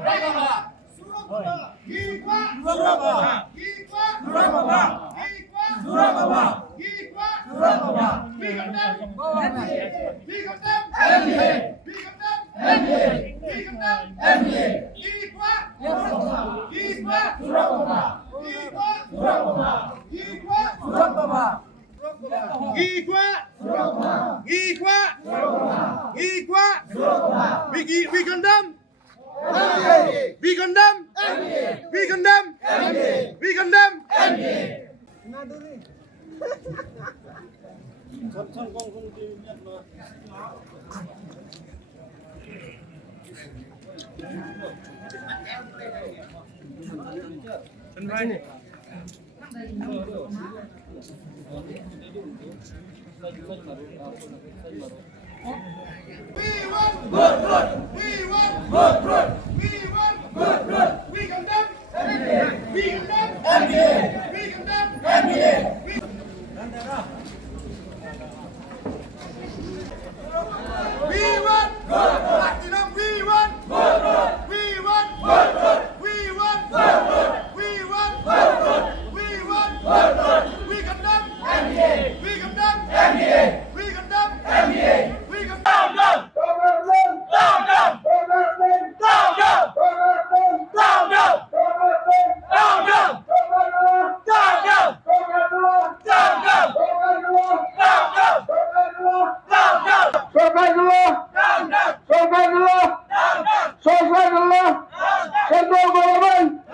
We condemn. We condemn. We condemn. We condemn. We want Mawphor. We want Mawphor. We want Mawphor. We condemn. We condemn. We condemn. We want Mawphor. We want Mawphor. We want Mawphor. We want Mawphor. We want Mawphor. We want Mawphor. We condemn. We condemn. We condemn. We condemn. Down, down. Down, down. Down, down. Down, down. Down, down. Down, down. Down, down. Down, down. Down, down. Surok! Surok!